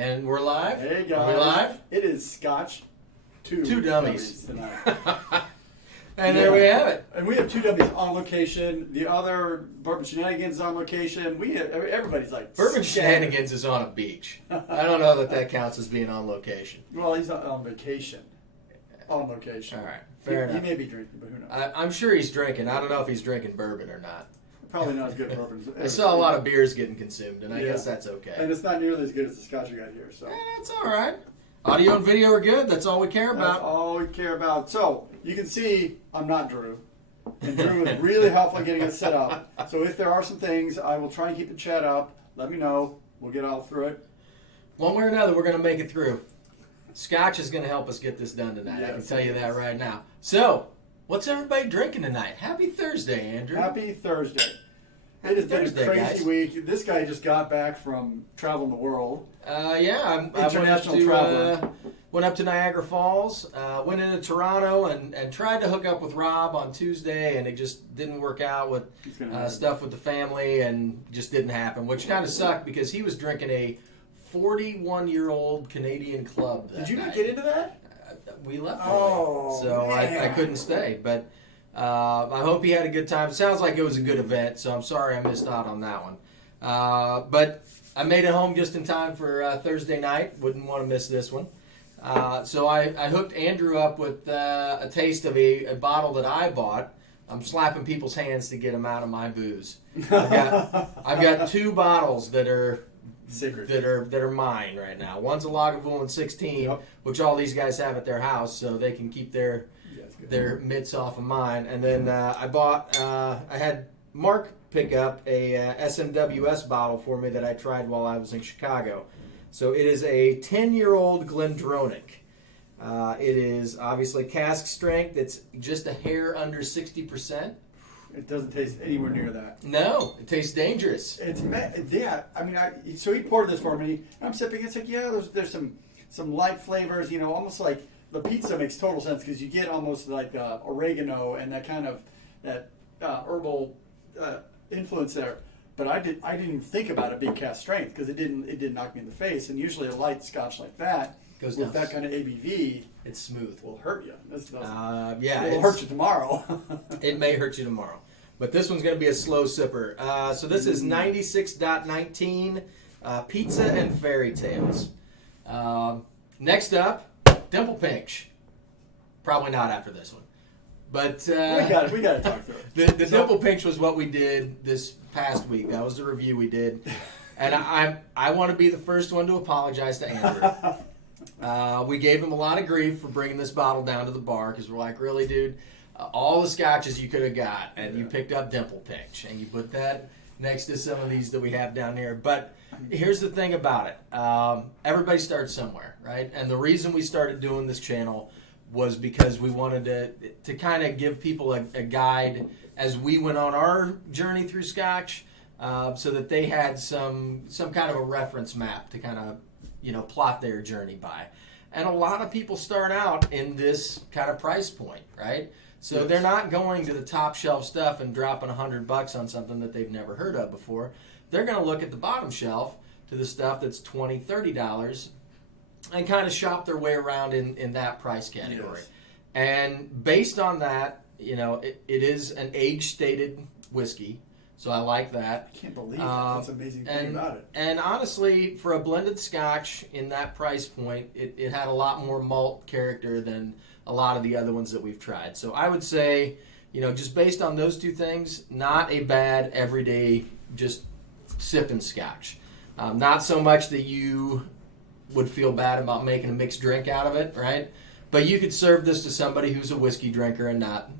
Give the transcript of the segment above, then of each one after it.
And we're live? Hey guys. Are we live? It is Scotch. Two dummies tonight. And there we have it. And we have two dummies on location. The other Bourbon Shenanigans is on location. Everybody's like Bourbon Shenanigans is on a beach. I don't know that counts as being on location. Well, he's on vacation. On location. All right, fair enough. He may be drinking, but who knows? I'm sure he's drinking. I don't know if he's drinking bourbon or not. Probably not as good bourbon. I saw a lot of beers getting consumed, and I guess that's okay. And it's not nearly as good as the Scotch we got here. So it's all right. Audio and video are good. That's all we care about. That's all we care about. So you can see I'm not Drew. And Drew was really helpful in getting us set up. So if there are some things, I will try and keep the chat up. Let me know. We'll get all through it. One way or another, we're going to make it through. Scotch is going to help us get this done tonight. Yes, I can tell you that right now. So, what's everybody drinking tonight? Happy Thursday, Andrew. Happy Thursday. It has been a crazy week. This guy just got back from traveling the world. I went up to Niagara Falls, went into Toronto, and tried to hook up with Rob on Tuesday, and it just didn't work out with stuff with the family, and just didn't happen, which kind of sucked because he was drinking a 41-year-old Canadian club that Did you night. not get into that? We left early, so I couldn't stay, but I hope he had a good time. It sounds like it was a good event, so I'm sorry I missed out on that one. But I made it home just in time for Thursday night. Wouldn't want to miss this one. So I hooked Andrew up with a taste of a bottle that I bought. I'm slapping people's hands to get them out of my booze. I've got two bottles that are secret that are mine right now. One's a Lagavulin 16, Yep. which all these guys have at their house, so they can keep their mitts off of mine. And then I had Mark pick up a SMWS bottle for me that I tried while I was in Chicago. So it is a 10-year-old Glendronach. It is obviously cask strength. It's just a hair under 60%. It doesn't taste anywhere near that. No, it tastes dangerous. I mean, so he poured this for me. I'm sipping. It's like, there's some light flavors. Almost like the pizza makes total sense because you get almost like oregano and that kind of herbal influence there. But I didn't even think about it being cask strength because it didn't knock me in the face. And usually a light Scotch like that goes with down. That kind of ABV, it's smooth. Will hurt you. It'll hurt you tomorrow. It may hurt you tomorrow. But this one's going to be a slow sipper. So this is 96.19 Pizza and Fairy Tales. Next up, Dimple Pinch. Probably not after this one. But we got to talk through it. The Dimple Pinch was what we did this past week. That was the review we did. And I want to be the first one to apologize to Andrew. We gave him a lot of grief for bringing this bottle down to the bar because we're like, really, dude? All the scotches you could have got, and you picked up Dimple Pinch, and you put that next to some of these that we have down here. But here's the thing about it. Everybody starts somewhere, right? And the reason we started doing this channel was because we wanted to kind of give people a guide as we went on our journey through Scotch, so that they had some kind of a reference map to kind of plot their journey by. And a lot of people start out in this kind of price point, right? So they're not going to the top shelf stuff and dropping $100 on something that they've never heard of before. They're going to look at the bottom shelf to the stuff that's $20, $30 and kind of shop their way around in that price category. Yes. And based on that, it is an age-stated whiskey. so I like that. I can't believe that's an amazing thing about it. And honestly, for a blended Scotch in that price point, it had a lot more malt character than a lot of the other ones that we've tried. So I would say, just based on those two things, not a bad everyday just sipping Scotch. Not so much that you would feel bad about making a mixed drink out of it, right? But you could serve this to somebody who's a whiskey drinker and not,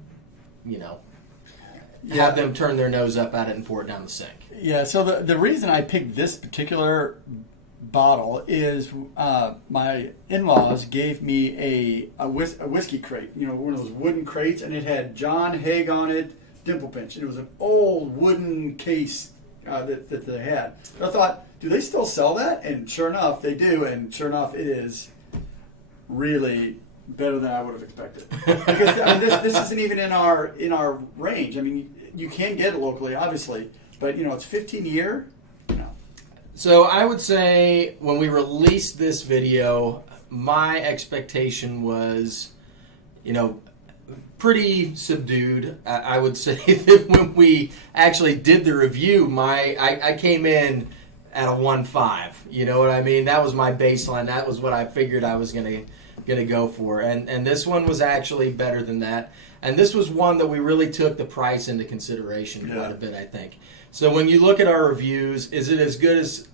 have them turn their nose up at it and pour it down the sink. Yeah, so the reason I picked this particular bottle is my in-laws gave me a whiskey crate, one of those wooden crates, and it had John Haig on it, Dimple Pinch. And it was an old wooden case that they had. So I thought, do they still sell that? And sure enough, they do. And sure enough, it is really better than I would have expected. Because this isn't even in our range. I mean, you can get it locally, obviously, but it's 15-year. So I would say when we released this video, my expectation was, pretty subdued. I would say that when we actually did the review, I came in at a 1.5. You know what I mean? That was my baseline. That was what I figured I was gonna go for. And this one was actually better than that. And this was one that we really took the price into consideration quite a bit, I think. So when you look at our reviews, is it as good as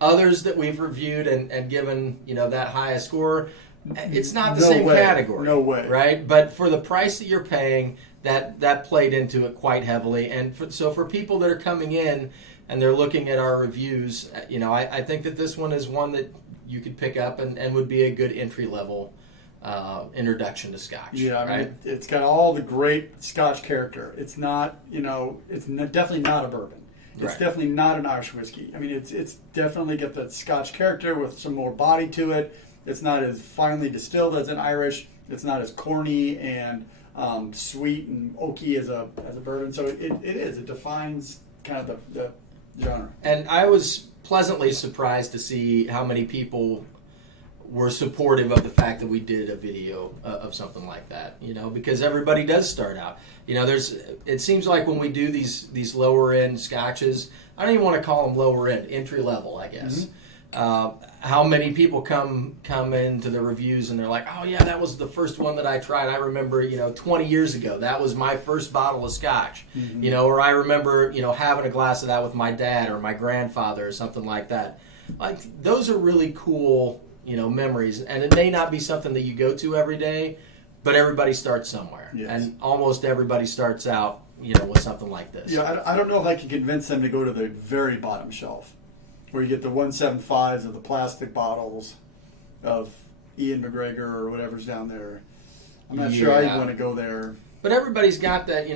others that we've reviewed and given that high a score? It's not the same category. No way. Right? But for the price that you're paying, that played into it quite heavily. And so for people that are coming in and they're looking at our reviews, I think that this one is one that you could pick up and would be a good entry-level introduction to Scotch. Yeah, I mean, it's got all the great Scotch character. It's not, it's definitely not a bourbon. It's definitely not an Irish whiskey. I mean, it's definitely got that Scotch character with some more body to it. It's not as finely distilled as an Irish. It's not as corny and sweet and oaky as a bourbon. So it defines kind of the genre. And I was pleasantly surprised to see how many people were supportive of the fact that we did a video of something like that, because everybody does start out. It seems like when we do these lower end Scotches, I don't even want to call them lower end, entry level, I guess. Mm-hmm. How many people come into the reviews and they're like, oh yeah, that was the first one that I tried. I remember, 20 years ago, that was my first bottle of Scotch. Mm-hmm. Or I remember, having a glass of that with my dad or my grandfather or something like that. Like, those are really cool, memories. And it may not be something that you go to every day, but everybody starts somewhere. Yes. And almost everybody starts out, with something like this. Yeah, I don't know if I can convince them to go to the very bottom shelf, where you get the 175s of the plastic bottles of Ian McGregor or whatever's down there. I'm not sure I'd want to go there. But everybody's got that,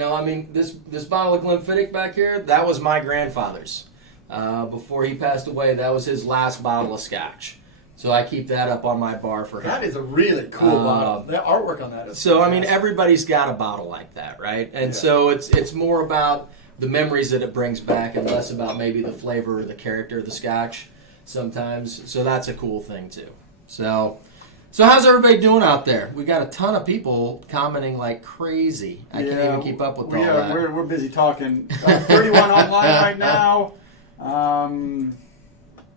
this bottle of Glenfiddich back here, that was my grandfather's. Before he passed away, that was his last bottle of Scotch. So I keep that up on my bar for him. That is a really cool bottle. The artwork on that is so fantastic. Everybody's got a bottle like that, right? And so it's more about the memories that it brings back and less about maybe the flavor or the character of the Scotch sometimes. So that's a cool thing too. So how's everybody doing out there? We got a ton of people commenting like crazy. I can't even keep up with all that. We're busy talking. 31 online right now.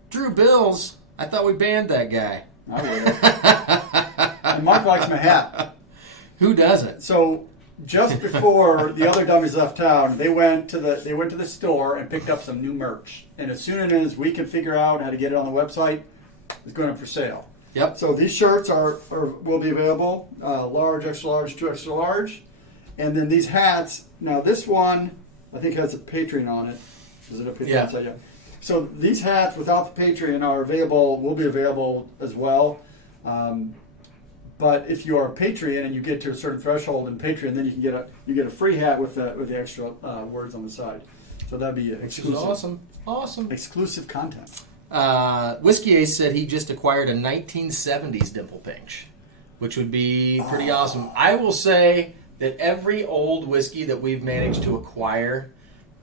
Drew Bills. I thought we banned that guy. I would. And Mark likes my hat. Who doesn't? So just before the other dummies left town, they went to the store and picked up some new merch. And as soon as we could figure out how to get it on the website, it's going up for sale. Yep. So these shirts will be available, large, extra large, 2 extra large, and then these hats. Now this one, I think has a Patreon on it. Is it a Patreon? Yeah. So these hats without the Patreon will be available as well. But if you are a Patreon and you get to a certain threshold in Patreon, then you get a free hat with the extra words on the side. So that'd be exclusive. Awesome. Exclusive content. Whiskey Ace said he just acquired a 1970s Dimple Pinch, which would be pretty awesome. I will say that every old whiskey that we've managed to acquire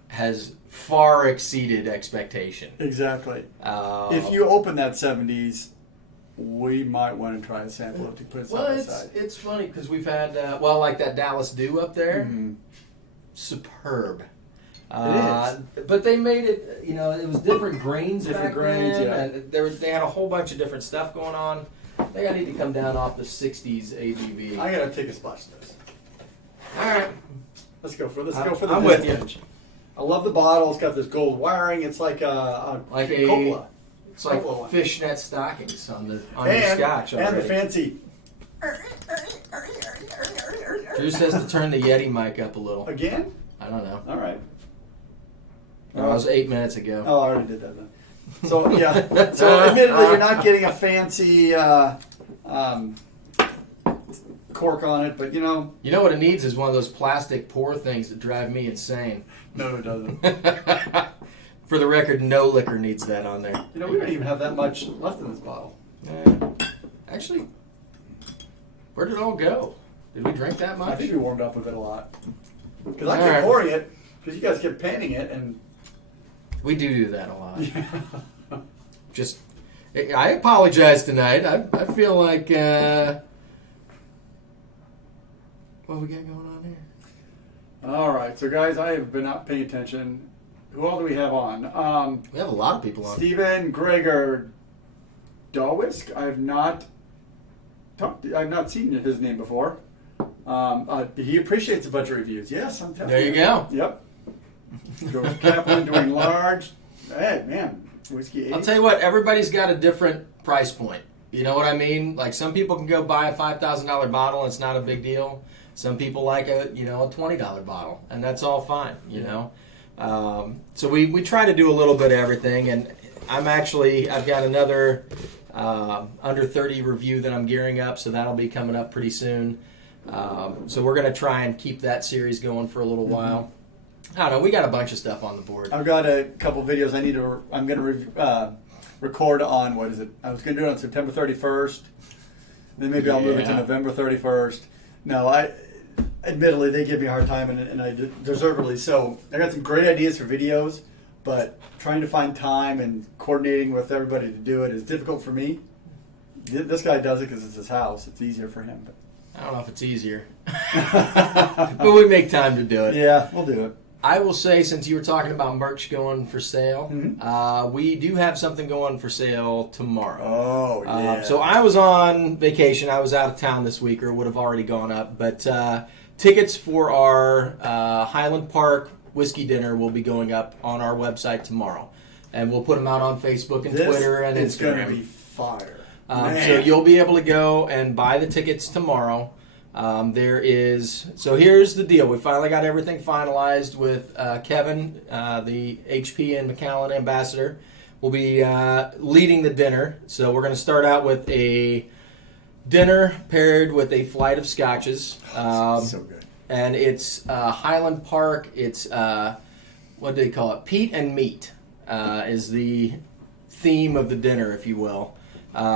has far exceeded expectation. Exactly. If you open that 70s, we might want to try a sample to put it side by side. It's funny because we've had like that Dallas Dew up there. Mm-hmm. Superb. But they made it, you know, it was different grains Different back grains, then, yeah. and they had a whole bunch of different stuff going on. I think I need to come down off the 60s ABV. I gotta take a splash of this. All right. Let's go for the I'm with you. vintage. I love the bottle. It's got this gold wiring. It's like a Coca-Cola. It's like Coca-Cola. fishnet stockings on your Scotch and already. the fancy. Drew says to turn the Yeti mic up a little. Again? I don't know. All right. No, that was 8 minutes ago. Oh, I already did that then. So yeah. So admittedly, you're not getting a fancy cork on it, but you know. You know what it needs is one of those plastic pour things that drive me insane. No, it doesn't. For the record, no liquor needs that on there. You know, we don't even have that much left in this bottle. Actually, where did it all go? Did we drink that much? I think we warmed up with it a lot. Because I All kept right. pouring it, because you guys kept panning it, and We do that a lot. Just, I apologize tonight. I feel like, what we got going on here? All right, so guys, I have been not paying attention. Who all do we have on? We have a lot of people on. Stephen Gregor Dawisk. I've not seen his name before. He appreciates a bunch of reviews. Yes, I'm telling you. There you go. Yep. George Kaplan doing large. Hey, man, whiskey. I'll tell you what, everybody's got a different price point. You know what I mean? Like some people can go buy a $5,000 bottle and it's not a big deal. Some people like a $20 bottle, and that's all fine, you know. So we try to do a little bit of everything, and I've got another under 30 review that I'm gearing up, so that'll be coming up pretty soon. So we're going to try and keep that series going for a little while. I don't know, we got a bunch of stuff on the board. I've got a couple videos I'm going to record on, what is it? I was going to do it on September 31st. Then maybe I'll move it to Yeah. November 31st. No, admittedly, they give me a hard time, and I deservedly so. I got some great ideas for videos, but trying to find time and coordinating with everybody to do it is difficult for me. This guy does it because it's his house. It's easier for him. But. I don't know if it's easier. But we make time to do it. Yeah, we'll do it. I will say, since you were talking about merch going for sale, we do have something going for sale tomorrow. Oh, yeah. So I was on vacation. I was out of town this week, or it would have already gone up. But tickets for our Highland Park whiskey dinner will be going up on our website tomorrow. And we'll put them out on Facebook and Twitter and it's Instagram. It's going to be fire. So you'll be able to go and buy the tickets tomorrow. So here's the deal. We finally got everything finalized with Kevin, the HP and Macallan ambassador. Will be leading the dinner. So we're going to start out with a dinner paired with a flight of scotches. So good. And it's Highland Park. It's, what do they call it? Peat and Meat is the theme of the dinner, if you will.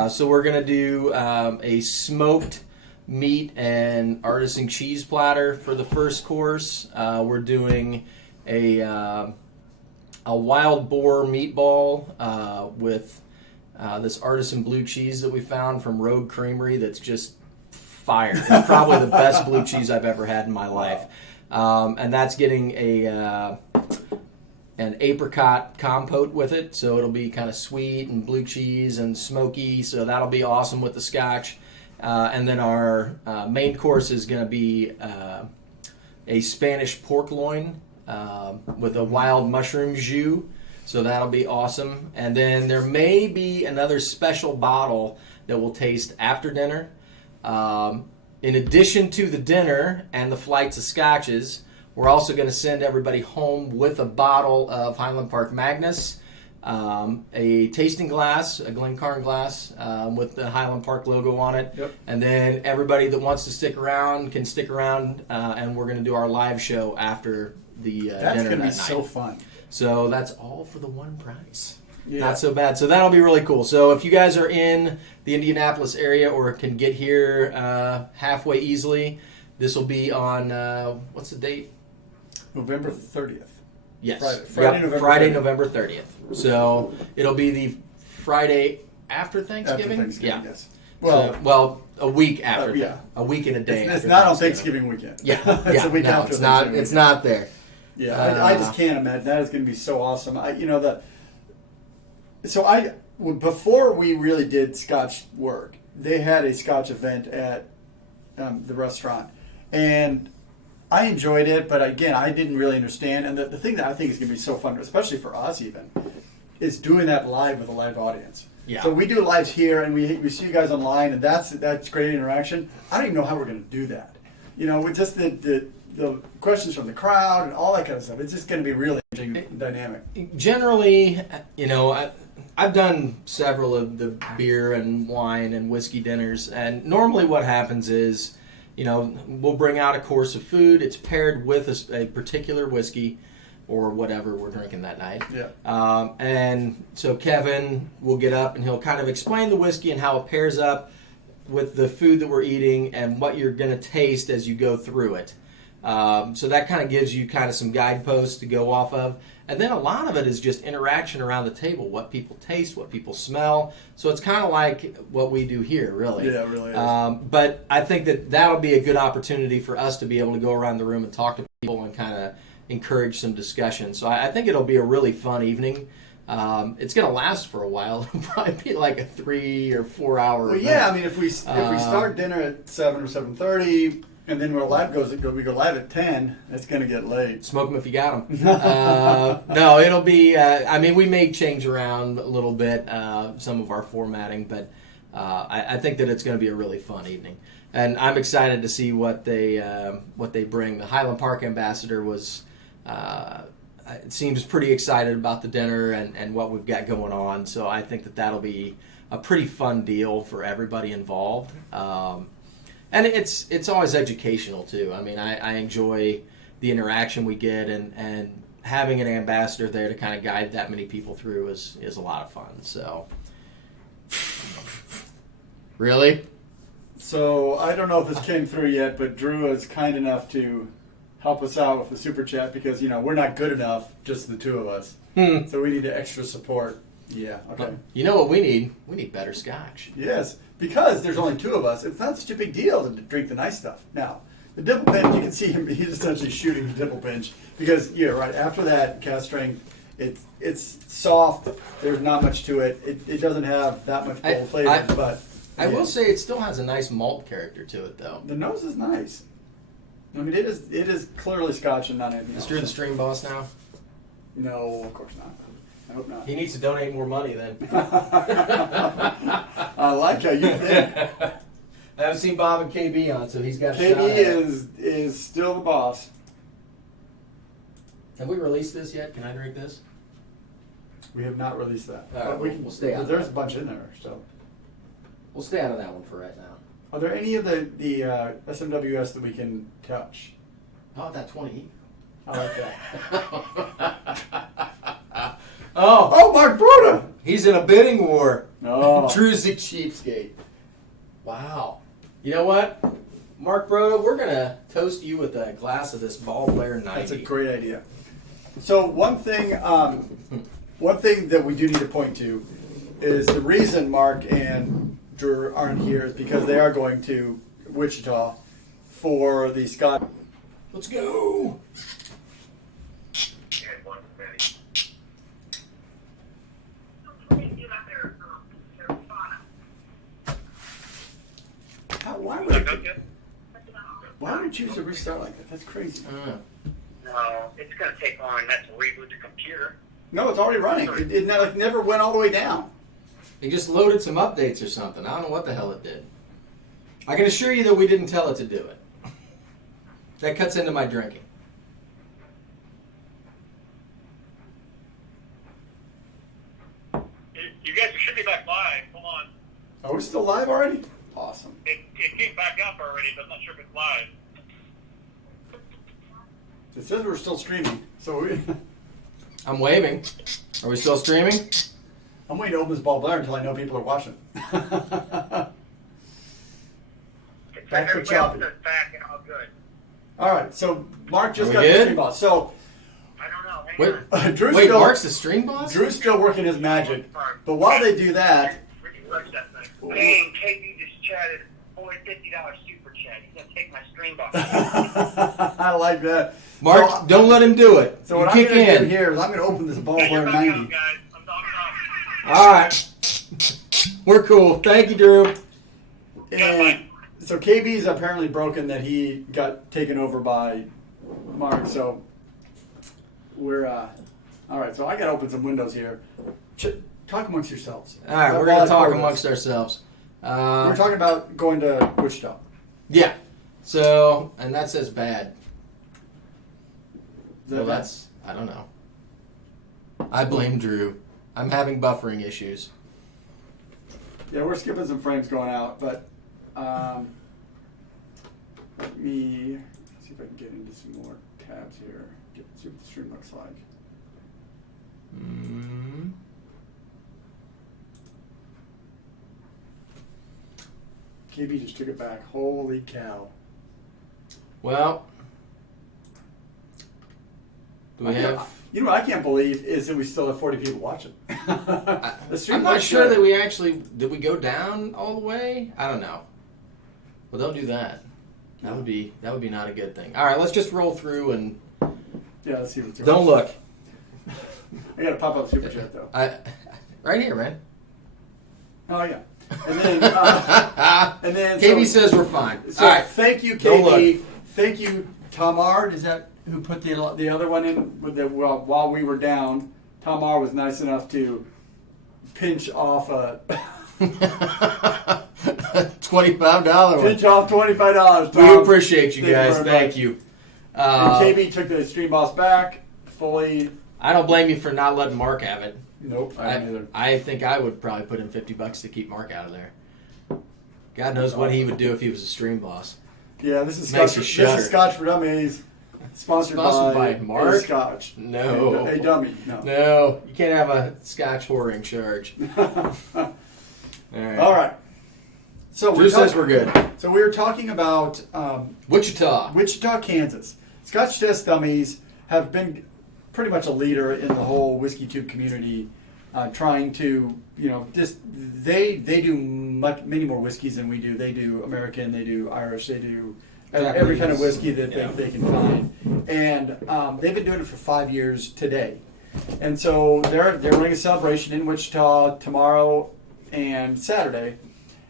So we're going to do a smoked meat and artisan cheese platter for the first course. We're doing a wild boar meatball with this artisan blue cheese that we found from Rogue Creamery that's just fire. It's probably the best blue cheese I've ever had in my life. And that's getting an apricot compote with it, so it'll be kind of sweet and blue cheese and smoky, so that'll be awesome with the scotch. And then our main course is going to be a Spanish pork loin with a wild mushroom jus, so that'll be awesome. And then there may be another special bottle that we'll taste after dinner. In addition to the dinner and the flights of scotches, we're also going to send everybody home with a bottle of Highland Park Magnus, a tasting glass, a Glencairn glass with the Highland Park logo on it. Yep. And then everybody that wants to stick around can stick around, and we're going to do our live show after the dinner that night. That's going to be so fun. So that's all for the one price. Yeah. Not so bad. So that'll be really cool. So if you guys are in the Indianapolis area or can get here halfway easily, this will be on, what's the date? November 30th. Yes. Friday, Yep, November 30th. November 30th. So it'll be the Friday after Thanksgiving? After Thanksgiving, Yeah. yes. Well, a week after. yeah. A week and a day It's after not on Thanksgiving Thanksgiving weekend. Yeah. It's yeah. a week No, after it's not. Thanksgiving It's weekend. not there. Yeah, I just can't imagine. That is going to be so awesome. Before we really did Scotch work, they had a Scotch event at the restaurant, and I enjoyed it. But again, I didn't really understand. And the thing that I think is going to be so fun, especially for us, even, is doing that live with a live audience. Yeah. So we do lives here, and we see you guys online, and that's great interaction. I don't even know how we're going to do that. With just the questions from the crowd and all that kind of stuff. It's just going to be really interesting dynamic. Generally, I've done several of the beer and wine and whiskey dinners, and normally what happens is, we'll bring out a course of food. It's paired with a particular whiskey or whatever we're drinking that night. Yeah. And so Kevin will get up and he'll kind of explain the whiskey and how it pairs up with the food that we're eating and what you're going to taste as you go through it. So that kind of gives you kind of some guideposts to go off of. And then a lot of it is just interaction around the table, what people taste, what people smell. So it's kind of like what we do here, really. Yeah, it really is. But I think that'll be a good opportunity for us to be able to go around the room and talk to people and kind of encourage some discussion. So I think it'll be a really fun evening. It's going to last for a while. It'll probably be like a 3 or 4 hour event. Yeah, I mean, if we start dinner at 7 or 7:30, and then we go live at 10, it's going to get late. Smoke them if you got them. No, it'll be. We may change around a little bit some of our formatting, but I think that it's going to be a really fun evening, and I'm excited to see what they bring. The Highland Park ambassador was. It seems pretty excited about the dinner and what we've got going on. So I think that'll be a pretty fun deal for everybody involved. And it's always educational too. I mean, I enjoy the interaction we get, and having an ambassador there to kind of guide that many people through is a lot of fun. So, really? So I don't know if this came through yet, but Drew is kind enough to help us out with the super chat because we're not good enough, just the two of us. So we need extra support. Yeah. Okay. You know what we need? We need better Scotch. Yes, because there's only two of us. It's not such a big deal to drink the nice stuff. Now, the Dimple pinch, you can see him. He's essentially shooting the Dimple pinch because right after that cast strength, it's soft. There's not much to it. It doesn't have that much bold flavor, but I will say it still has a nice malt character to it, though. The nose is nice. I mean, it is clearly Scotch and not anything else. Is Drew the stream boss now? No, of course not. I hope not. He needs to donate more money then. I like how you think. I haven't seen Bob and KB on, so he's got a shot KB at it. is still the boss. Have we released this yet? Can I drink this? We have not released that. All right, But we'll stay out of There's that. a bunch in there, so. We'll stay out of that one for right now. Are there any of the SMWS that we can touch? How about that 20? I like that. Oh, Mark Broda! he's in a bidding war. Oh. Drew's a cheapskate. Wow. You know what? Mark Broda, we're going to toast you with a glass of this Ball Blair 90. That's a great idea. So one thing that we do need to point to is the reason Mark and Drew aren't here is because they are going to Wichita for the Scotch. Let's go. Why would you choose to restart like that? That's crazy. No, it's going to take long enough to reboot the computer. No, it's already running. It never went all the way down. They just loaded some updates or something. I don't know what the hell it did. I can assure you that we didn't tell it to do it. That cuts into my drinking. You guys should be back live. Hold on. Are we still live already? Awesome. It came back up already, but I'm not sure if it's live. It says we're still streaming. So I'm waving. Are we still streaming? I'm waiting to open this Ball Blair until I know people are watching. Back for chopping. Back and all good. All right, so Mark just Are got we the good? stream boss. So I don't know. Hang Wait, on. Drew's wait, still, Mark's the stream boss? Drew's still working his magic. But while they do that, Ricky Rush that thing. Hey, KB just chatted $50 super Chad. He's gonna take my stream box. I like that. Mark, So, don't let him do it. So You what I'm kick going to do in. here is I'm going to open this ball Hey, you're player back 90. out, guys. I'm dogging off. All right. We're cool. Thank you, Drew. And so KB's apparently broken that he got taken over by Mark. So we're all right. So I got to open some windows here. Talk amongst yourselves. All right, we're While going I to talk pour amongst this. ourselves. We're talking about going to Wichita. Yeah. So, and that says bad. Is that Well, bad? that's, I don't know. I blame Drew. I'm having buffering issues. Yeah, we're skipping some frames going out, but let me see if I can get into some more tabs here. See what the stream looks like. Mm. KB just took it back. Holy cow. Well, do we have... You know what I can't believe is that we still have 40 people watching. The stream I'm not looks sure good. that we actually... Did we go down all the way? I don't know. Well, don't do that. That would be not a good thing. All right, let's just roll through and... Yeah, let's see what's going Don't look. I got to pop up Super Chat, though. Right here, man. Oh, yeah. And then KB says we're fine. So All right. thank you, Don't KB. Thank you, Tamar. Is that who put the other one in with the while we were down? Tamar was nice enough to pinch off a $25. pinch off $25. We appreciate you Thank you guys. very Thank much. you. And KB took the stream boss back fully. I don't blame you for not letting Mark have it. Nope, I don't either. I think I would probably put in $50 to keep Mark out of there. God knows what he would do if he was a stream boss. Yeah, this is Makes Scotch. you This shudder. is Scotch for Dummies, sponsored by Mark? a Scotch. No. A dummy. No. No, you can't have a Scotch whoring charge. All right. All right. So Drew says we're good. So we were talking about Wichita. Kansas. Scotch Test Dummies have been pretty much a leader in the whole whiskytube community, trying to, just they do many more whiskeys than we do. They do American, they do Irish, they do every kind of whiskey that they can find, and they've been doing it for 5 years today. And so they're running a celebration in Wichita tomorrow and Saturday,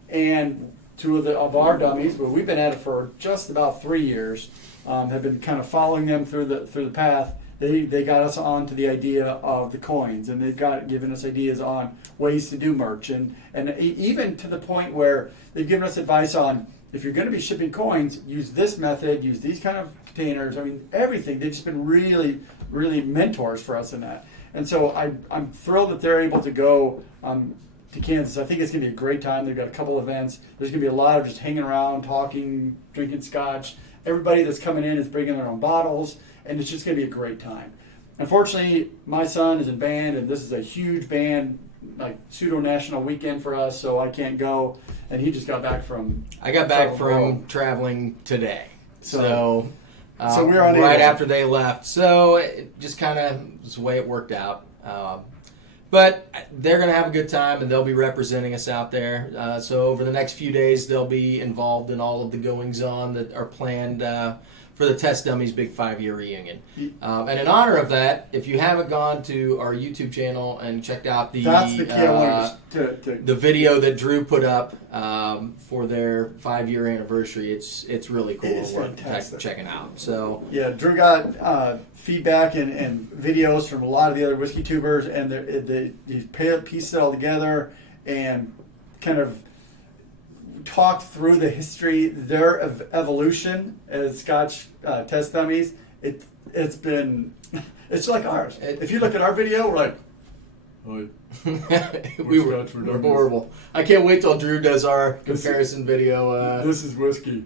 and two of our dummies, but we've been at it for just about 3 years. Have been kind of following them through the path. They got us on to the idea of the coins, and they've given us ideas on ways to do merch, and even to the point where they've given us advice on, if you're going to be shipping coins, use this method, use these kind of containers. I mean, everything. They've just been really, really mentors for us in that. And so I'm thrilled that they're able to go to Kansas. I think it's going to be a great time. They've got a couple events. There's going to be a lot of just hanging around, talking, drinking scotch. Everybody that's coming in is bringing their own bottles, and it's just going to be a great time. Unfortunately, my son is in band, and this is a huge band, like pseudo-national weekend for us, so I can't go. And he just got back from... I got back from traveling today. So we're unable. right after they left. So it just kind of was the way it worked out. But they're going to have a good time, and they'll be representing us out there. So over the next few days, they'll be involved in all of the goings-on that are planned for the Test Dummies Big 5-Year Reunion. And in honor of that, if you haven't gone to our YouTube channel and checked out That's the key I wanted to the video that Drew put up for their 5-year anniversary, it's really cool. It is worth fantastic. checking out. So Yeah, Drew got feedback and videos from a lot of the other whiskey tubers, and he pieced it all together and kind of talked through the history, their evolution as Scotch Test Dummies. It's like ours. If you look at our video, we're like, we're horrible. I can't wait till Drew does our comparison video. This is whiskey.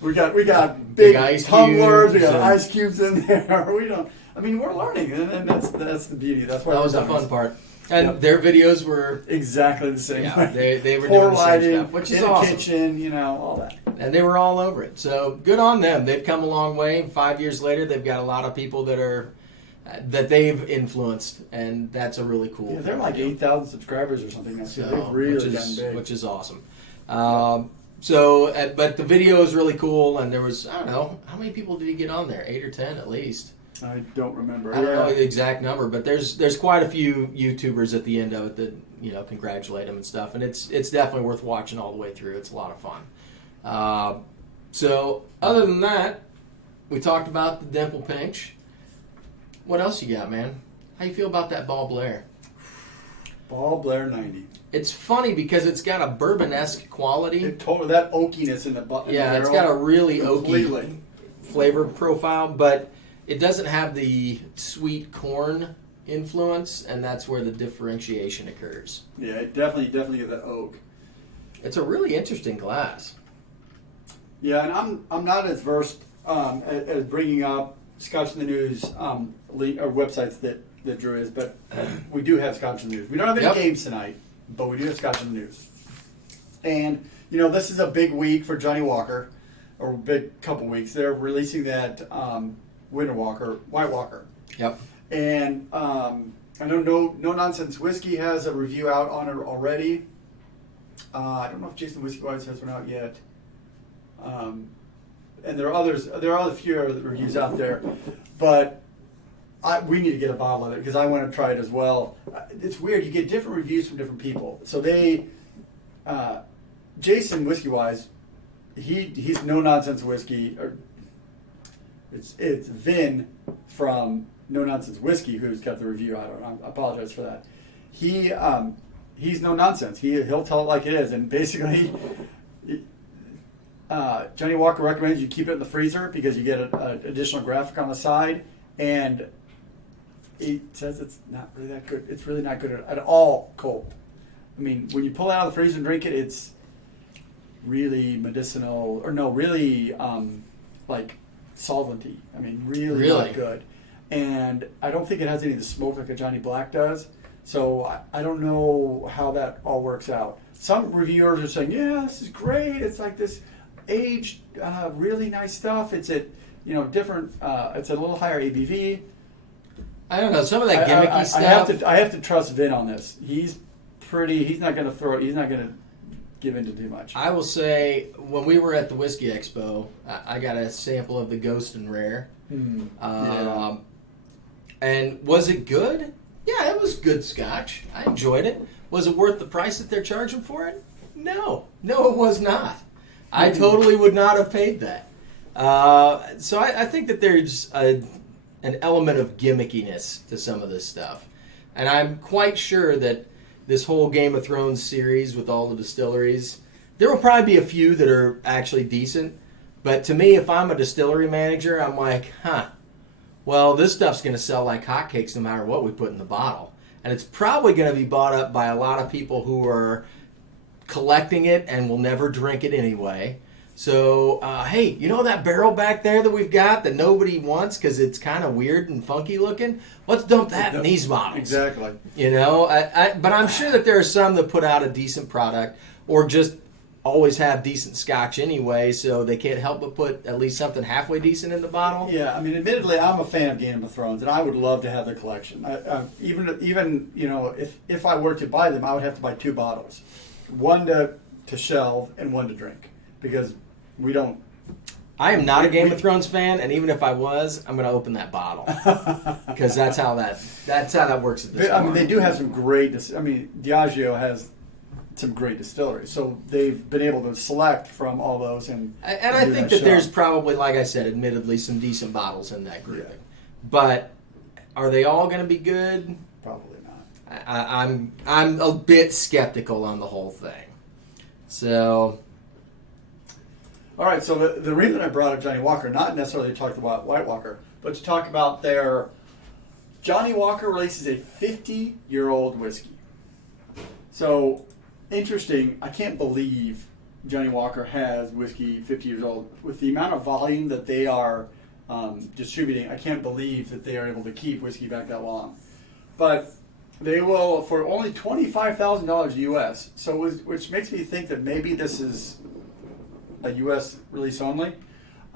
We got big ice tumblers. We cubes got and- ice cubes in there. We don't. I mean, we're learning, and that's the beauty. That's why That we're was the dummies. fun part. And Yep. their videos were, Exactly the same. yeah, they were Pour doing the same lighting, stuff, which is in the awesome. kitchen, all that. And they were all over it. So good on them. They've come a long way. 5 years later, they've got a lot of people that they've influenced, and that's a really cool. Yeah, they're thing like to do. 8,000 subscribers or something. Now, so So, they've really which gotten big. is awesome. But the video is really cool, and there was, I don't know, how many people did he get on there? 8 or 10 at least. I don't remember. I don't know the exact number, but there's quite a few YouTubers at the end of it that, you know, congratulate him and stuff, and it's definitely worth watching all the way through. It's a lot of fun. So other than that, we talked about the Dimple pinch. What else you got, man? How you feel about that Ball Blair? Ball Blair 90. It's funny because it's got a bourbon-esque quality. That oakiness in the Yeah, it's got a really oaky flavor profile, but it doesn't have the sweet corn influence, and that's where the differentiation occurs. Yeah, it definitely gets that oak. It's a really interesting glass. Yeah, and I'm not as versed as bringing up Scotch in the News or websites that Drew is, but we do have Scotch in the News. We don't have any games tonight, but we do have Scotch in the News. And, you know, this is a big week for Johnny Walker, or a big couple weeks. They're releasing that White Walker. Yep. And I know No Nonsense Whiskey has a review out on it already. I don't know if Jason Whiskey Wise has one out yet. And there are a few other reviews out there, but we need to get a bottle of it because I want to try it as well. It's weird, you get different reviews from different people. So Jason Whiskey Wise, he's No Nonsense Whiskey, or it's Vin from No Nonsense Whiskey who's got the review out. I apologize for that. He's no nonsense. He'll tell it like it is, and basically. Johnny Walker recommends you keep it in the freezer because you get an additional graphic on the side, and he says it's not really that good. It's really not good at all cold. I mean, when you pull it out of the freezer and drink it, it's really medicinal, or no, really like solventy. I mean, really not good. And I don't think it has any of the smoke like a Johnny Black does. So I don't know how that all works out. Some reviewers are saying, yeah, this is great. It's like this aged, really nice stuff. It's at, different. It's a little higher ABV. I don't know, some of that gimmicky stuff. I have to trust Vin on this. He's not going to give into too much. I will say, when we were at the Whiskey Expo, I got a sample of the Ghost and Rare. Yeah. And was it good? Yeah, it was good Scotch. I enjoyed it. Was it worth the price that they're charging for it? No, it was not. I totally would not have paid that. So I think that there's an element of gimmickiness to some of this stuff. And I'm quite sure that this whole Game of Thrones series with all the distilleries, there will probably be a few that are actually decent. But to me, if I'm a distillery manager, I'm like, well, this stuff's going to sell like hotcakes no matter what we put in the bottle. And it's probably going to be bought up by a lot of people who are collecting it and will never drink it anyway. So, hey, you know that barrel back there that we've got that nobody wants because it's kind of weird and funky looking? Let's dump that in these bottles. Exactly. But I'm sure that there are some that put out a decent product or just always have decent Scotch anyway, so they can't help but put at least something halfway decent in the bottle. Yeah, I mean, admittedly, I'm a fan of Game of Thrones, and I would love to have the collection. Even if I were to buy them, I would have to buy 2 bottles, one to shelve and one to drink, because we don't. I am not a Game of Thrones fan, and even if I was, I'm going to open that bottle because that's how that works at this point. I mean, they do have some great. Diageo has some great distilleries, so they've been able to select from all those, and I think that there's probably, like I said, admittedly, some decent bottles in that grouping. Yeah. But are they all going to be good? Probably not. I'm a bit skeptical on the whole thing. So, all right. So the reason I brought up Johnny Walker, not necessarily to talk about White Walker, but to talk about their Johnny Walker releases a 50-year-old whiskey. So. Interesting. I can't believe Johnny Walker has whiskey 50 years old. With the amount of volume that they are distributing, I can't believe that they are able to keep whiskey back that long. But they will, for only $25,000 US, so which makes me think that maybe this is a US release only.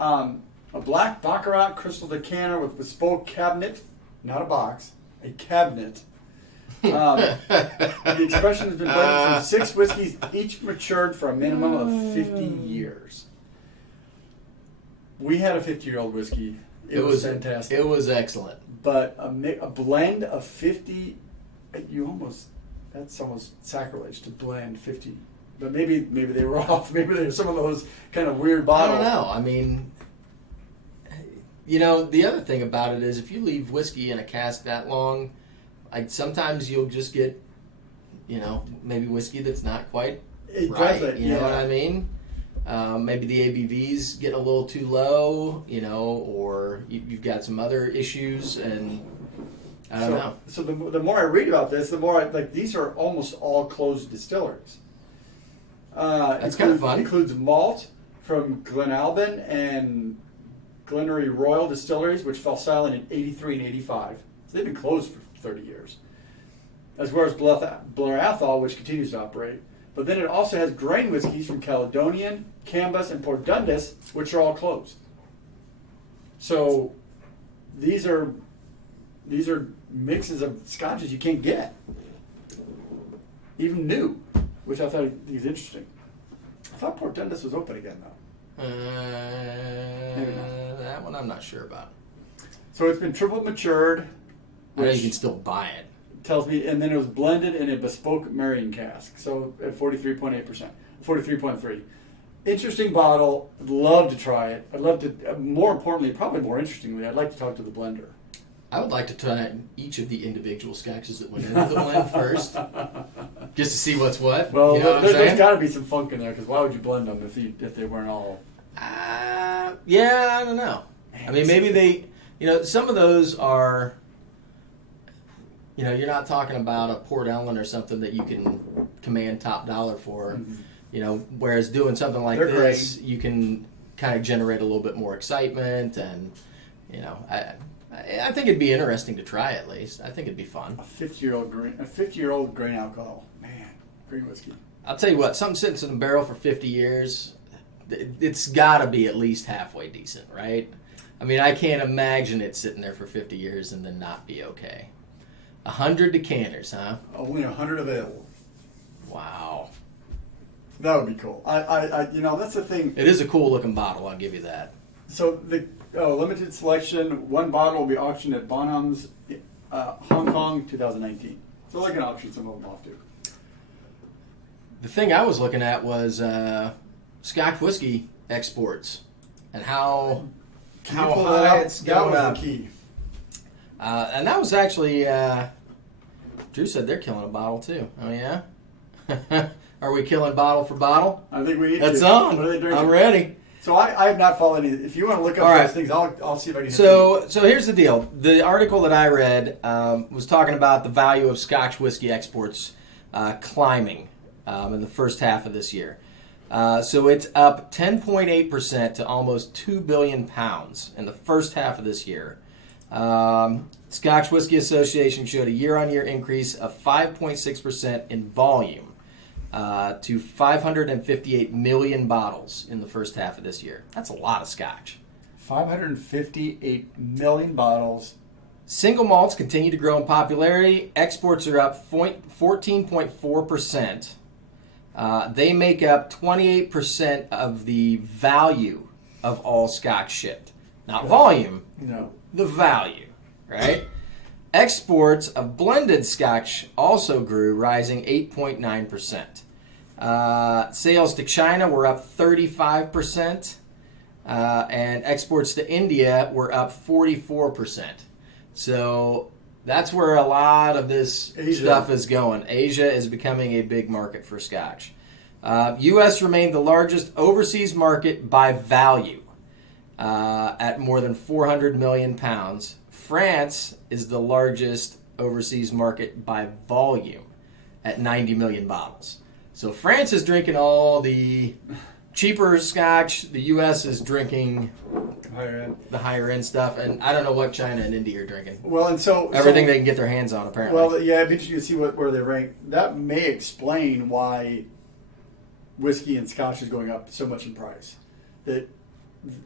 A black Baccarat crystal decanter with bespoke cabinet, not a box, a cabinet. The expression has been blended from 6 whiskeys, each matured for a minimum of 50 years. We had a 50-year-old whiskey. It was fantastic. It was excellent. But a blend of 50, that's almost sacrilege to blend 50. But maybe they were off. Maybe there's some of those kind of weird bottles. I don't know. I mean, you know, the other thing about it is if you leave whiskey in a cask that long, like sometimes you'll just get, you know, maybe whiskey that's not quite right. You know what I mean? Maybe the ABVs get a little too low, you know, or you've got some other issues, and I don't know. So the more I read about this, the more these are almost all closed distilleries. That's kind of fun. Includes malt from Glenalbin and Glenry Royal Distilleries, which fell silent in 83 and 85. So they've been closed for 30 years. As well as Blair Athol, which continues to operate. But then it also has grain whiskeys from Caledonian, Cambus, and Port Dundas, which are all closed. So these are mixes of scotches you can't get, even new, which I thought was interesting. I thought Port Dundas was open again though. Maybe not. That one I'm not sure about. So it's been triple matured. I know you can still buy it. Tells me, and then it was blended in a bespoke marrying cask, so at 43.8%, 43.3. Interesting bottle. I'd love to try it. I'd love to. More importantly, probably more interestingly, I'd like to talk to the blender. I would like to try each of the individual scotches that went into the blend first, just to see what's what. Well, you know there's got to be some funk in there, because why would you blend them if they weren't all? Yeah, I don't know. I mean, maybe they, you know, some of those are. You know, you're not talking about a Port Ellen or something that you can command top dollar for. Mm-hmm. You know, whereas doing something like this, you can kind of generate a little bit more excitement, and you know, I think it'd be interesting to try at least. I think it'd be fun. A 50-year-old grain alcohol, man, green whiskey. I'll tell you what, something sits in the barrel for 50 years, it's got to be at least halfway decent, right? I mean, I can't imagine it sitting there for 50 years and then not be okay. 100 decanters, huh? Only 100 available. Wow. That would be cool. I you know, that's the thing. It is a cool looking bottle, I'll give you that. So the limited selection, one bottle will be auctioned at Bonham's Hong Kong 2019. So they can auction some of them off too. The thing I was looking at was Scotch whiskey exports and how high it's going up. The key. And that was actually, Drew said they're killing a bottle too. Oh yeah? Are we killing bottle for bottle? I think we need That's to. on. What are they drinking? I'm ready. So I have not followed any. If you want to look up those things, I'll see if I can. So here's the deal. The article that I read was talking about the value of Scotch whiskey exports climbing in the first half of this year. So it's up 10.8% to almost 2 billion pounds in the first half of this year. Scotch Whisky Association showed a year-on-year increase of 5.6% in volume to 558 million bottles in the first half of this year. That's a lot of Scotch. 558 million bottles. Single malts continue to grow in popularity. Exports are up 14.4%. They make up 28% of the value of all Scotch shipped. Not volume. No. The value, right? Exports of blended Scotch also grew, rising 8.9%. Sales to China were up 35%, and exports to India were up 44%. So that's where a lot of this stuff is going. Asia is becoming a big market for Scotch. U.S. remained the largest overseas market by value. At more than 400 million pounds. France is the largest overseas market by volume at 90 million bottles. So France is drinking all the cheaper Scotch. The U.S. is drinking the higher end stuff. And I don't know what China and India are drinking. Well, and so everything they can get their hands on, apparently. Well, yeah, it'd be interesting to see where they rank. That may explain why whiskey and Scotch is going up so much in price. That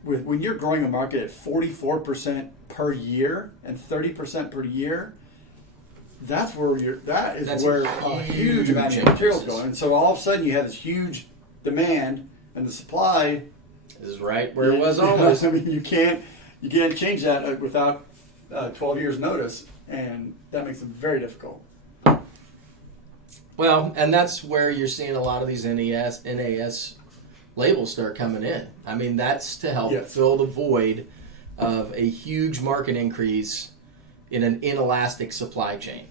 when you're growing a market at 44% per year and 30% per year, that's where That's where a a huge amount of huge material is emphasis. going. And so all of a sudden you have this huge demand, and the supply This is right where it was always. I mean, you can't change that without 12 years notice, and that makes it very difficult. Well, and that's where you're seeing a lot of these NAS labels start coming in. I mean, that's to help Yes. fill the void of a huge market increase in an inelastic supply chain.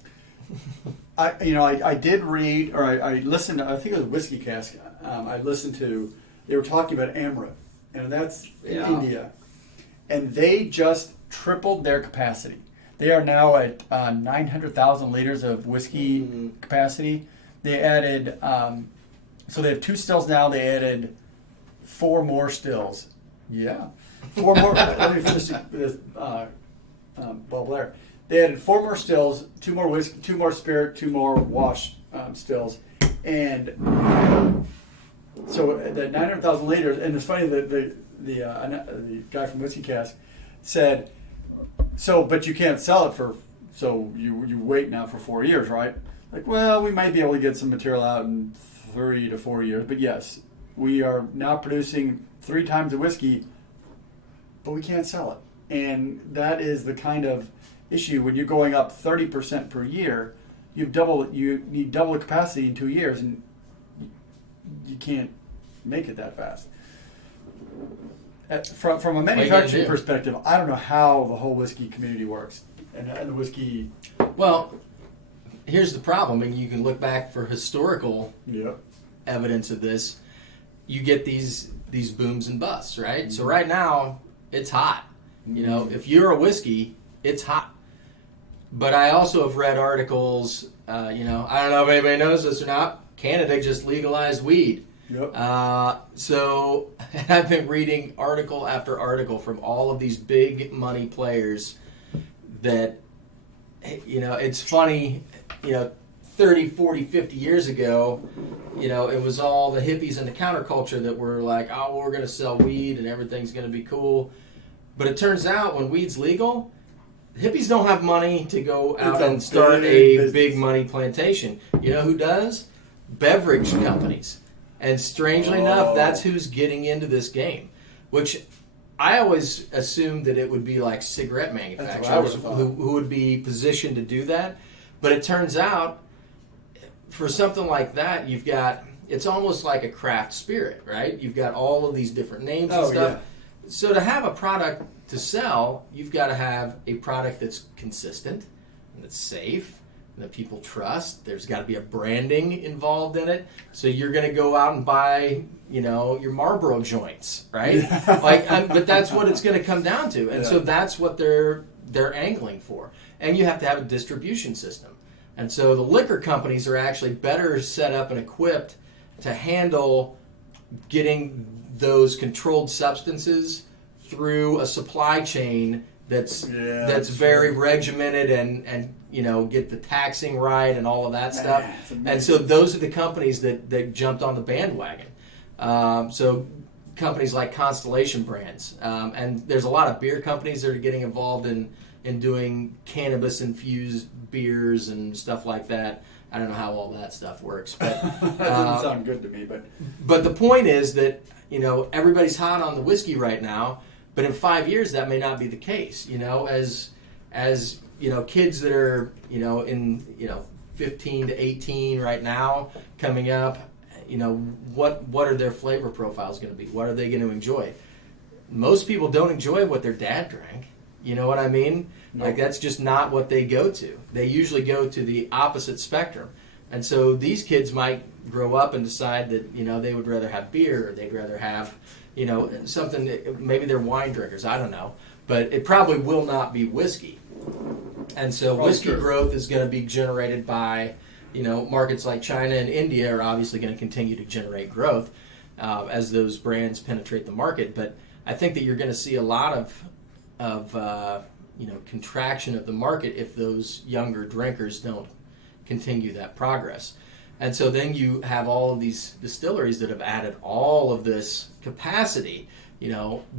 I did read, or I listened to, I think it was Whiskey Cask. I listened to, they were talking about Amrit, and that's in Yeah. India, and they just tripled their capacity. They are now at 900,000 liters of whiskey capacity. They added, so they have 2 stills now. They added 4 more stills. Yeah, 4 more. Let me finish this bubble there. They added 4 more stills, 2 more whiskey, 2 more spirit, 2 more wash stills, and so the 900,000 liters. And it's funny that the guy from Whiskey Cask said, "So, but you can't sell it for. So you wait now for 4 years, right?" Like, well, we might be able to get some material out in 3 to 4 years, but yes, we are now producing 3 times the whiskey, but we can't sell it, and that is the kind of issue when you're going up 30% per year. You need double the capacity in 2 years, and you can't make it that fast. From a manufacturing perspective, I don't know how the whole whiskey community works, and the whiskey. Well, here's the problem, and you can look back for historical Yep. evidence of this. You get these booms and busts, right? So right now, it's hot. You know, if you're a whiskey, it's hot. But I also have read articles, I don't know if anybody knows this or not, Canada just legalized weed. Yep. So I've been reading article after article from all of these big money players that, it's funny, 30, 40, 50 years ago, it was all the hippies and the counterculture that were like, oh, we're going to sell weed and everything's going to be cool. But it turns out when weed's legal, hippies don't have money to go out and start a big money plantation. You know who does? Beverage companies. And strangely enough, that's who's getting into this game. Which I always assumed that it would be like cigarette manufacturers who would be positioned to do that. But it turns out, for something like that, it's almost like a craft spirit, right? You've got all of these different names and stuff. Yeah. So to have a product to sell, you've got to have a product that's consistent and that's safe and that people trust. There's got to be a branding involved in it. So you're going to go out and buy, your Marlboro joints, right? But that's what it's going to come down to. And so that's what they're angling for. And you have to have a distribution system. And so the liquor companies are actually better set up and equipped to handle getting those controlled substances through a supply chain that's very regimented and get the taxing right and all of that stuff. And so those are the companies that jumped on the bandwagon. So companies like Constellation Brands, and there's a lot of beer companies that are getting involved in doing cannabis infused beers and stuff like that. I don't know how all that stuff works, but That doesn't sound good to me. But the point is that everybody's hot on the whiskey right now, but in 5 years that may not be the case. As kids that are in 15 to 18 right now coming up, what are their flavor profiles going to be? What are they going to enjoy? Most people don't enjoy what their dad drank. You know what I mean? Nope. Like, that's just not what they go to. They usually go to the opposite spectrum. And so these kids might grow up and decide that, they would rather have beer, or they'd rather have, something, maybe they're wine drinkers, I don't know. But it probably will not be whiskey. And so whiskey growth is going to be generated by, markets like China and India are obviously going to continue to generate growth as those brands penetrate the market. But I think that you're going to see a lot of contraction of the market if those younger drinkers don't continue that progress. And so then you have all of these distilleries that have added all of this capacity,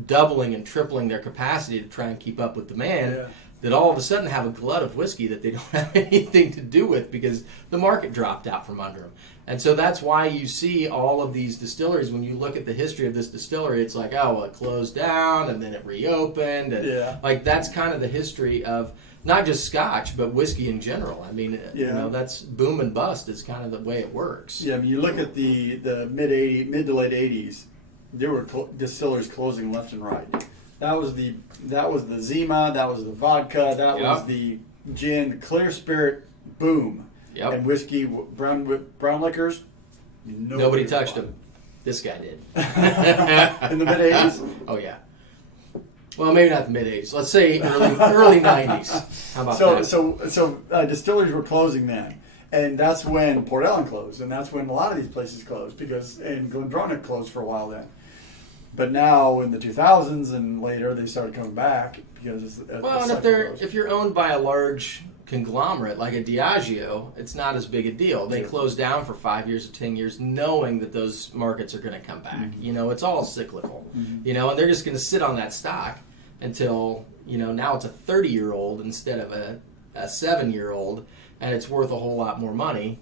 doubling and tripling their capacity to try and keep up with demand. that all of a sudden have a glut of whiskey that they don't have anything to do with because the market dropped out from under them. And so that's why you see all of these distilleries. When you look at the history of this distillery, it's like, oh, well, it closed down and then it reopened. And like that's kind of the history of not just Scotch, but whiskey in general. I mean, you know, that's boom and bust is kind of the way it works. Yeah, I mean, you look at the mid to late 80s, there were distillers closing left and right. That was the Zima, that was the vodka, that was the gin, the clear spirit, boom. Yep. And whiskey, brown liquors, nobody touched them. This guy did. In the mid 80s. Oh yeah. Well, maybe not the mid 80s. Let's say early 90s. How about that? So distilleries were closing then, and that's when Port Ellen closed, and that's when a lot of these places closed and Glendronach closed for a while then. But now in the 2000s and later, they started coming back because if you're owned by a large conglomerate like a Diageo, it's not as big a deal. They close down for 5 years or 10 years knowing that those markets are going to come back. Mm-hmm. You know, it's all cyclical. Mm-hmm. You know, and they're just going to sit on that stock until, you know, now it's a 30-year-old instead of a 7-year-old, and it's worth a whole lot more money.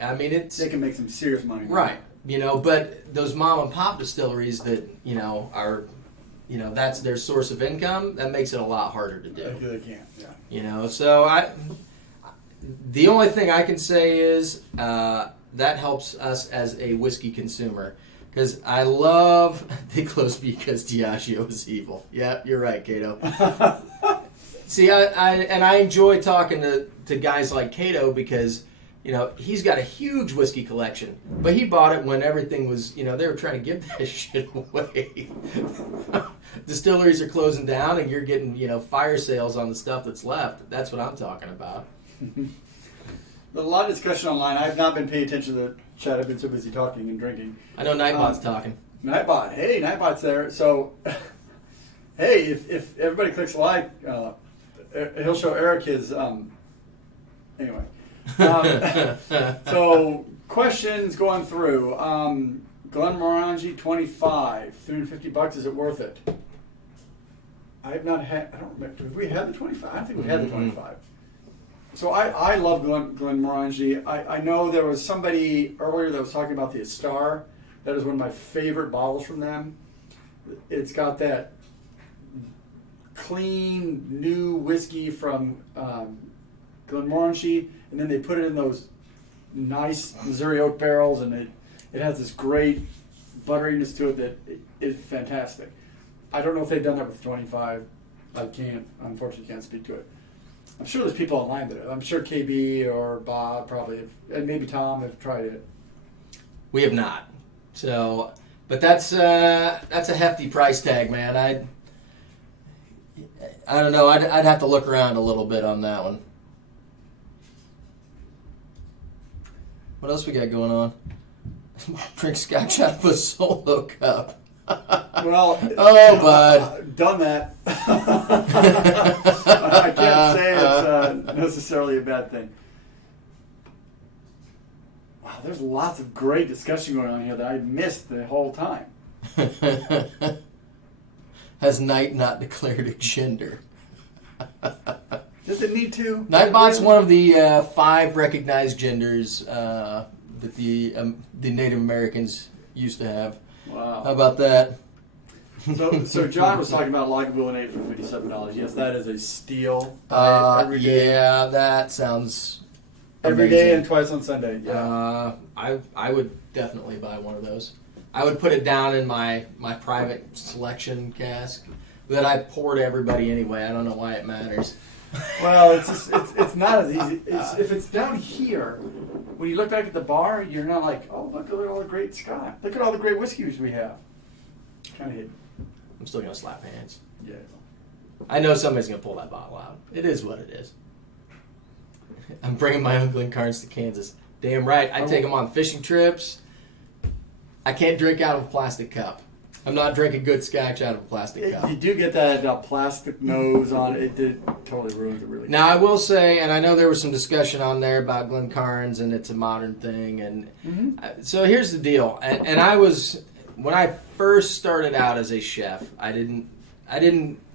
I mean, they can make some serious money. Right. You know, but those mom and pop distilleries that, you know, are, you know, that's their source of income, that makes it a lot harder to do. They can't, yeah. You know, so the only thing I can say is that helps us as a whiskey consumer. Because I love, they closed because Diageo is evil. Yeah, you're right, Cato. See, I enjoy talking to guys like Cato because, you know, he's got a huge whiskey collection, but he bought it when everything was, you know, they were trying to give that shit away. Distilleries are closing down and you're getting, you know, fire sales on the stuff that's left. That's what I'm talking about. A lot of discussion online. I've not been paying attention to the chat. I've been so busy talking and drinking. I know Nightbot's talking. Nightbot. Hey, Nightbot's there. So, hey, if everybody clicks like, he'll show Eric his, anyway. So, questions going through. Glenmorangie 25, $350. Is it worth it? I have not had. I don't remember. Have we had the 25? I don't think we had the 25. So I love Glenmorangie. I know there was somebody earlier that was talking about the Star. That is one of my favorite bottles from them. It's got that clean new whiskey from Glenmorangie, and then they put it in those nice Missouri oak barrels, and it has this great butteriness to it that is fantastic. I don't know if they've done that with 25. I unfortunately can't speak to it. I'm sure there's people online that have. I'm sure KB or Bob probably have, and maybe Tom have tried it. We have not. So, but that's a hefty price tag, man. I don't know. I'd have to look around a little bit on that one. What else we got going on? Drink Scotch out of a solo cup. Well, bud. Done that. I can't say it's necessarily a bad thing. Wow, there's lots of great discussion going on here that I missed the whole time. Has Night not declared a gender? Does it need to? Nightbot's one of the 5 recognized genders that the Native Americans used to have. Wow. How about that? So John was talking about Lagavulin 8 for $57. Yes, that is a steal. Every day. Yeah, that sounds every amazing. day and twice on Sunday. Yeah. I would definitely buy one of those. I would put it down in my private selection cask that I pour to everybody anyway. I don't know why it matters. Well, it's not as easy. If it's down here, when you look back at the bar, you're not like, oh, look at all the great Scotch. Look at all the great whiskeys we have. Kind of hidden. I'm still going to slap hands. Yeah. I know somebody's going to pull that bottle out. It is what it is. I'm bringing my own Glencairns to Kansas. Damn right. I take them on fishing trips. I can't drink out of a plastic cup. I'm not drinking good Scotch out of a plastic cup. You do get that plastic nose on it. It totally ruins it, really. Now, I will say, and I know there was some discussion on there about Glencairns and it's a modern thing. And so here's the deal. And I was, when I first started out as a chef, I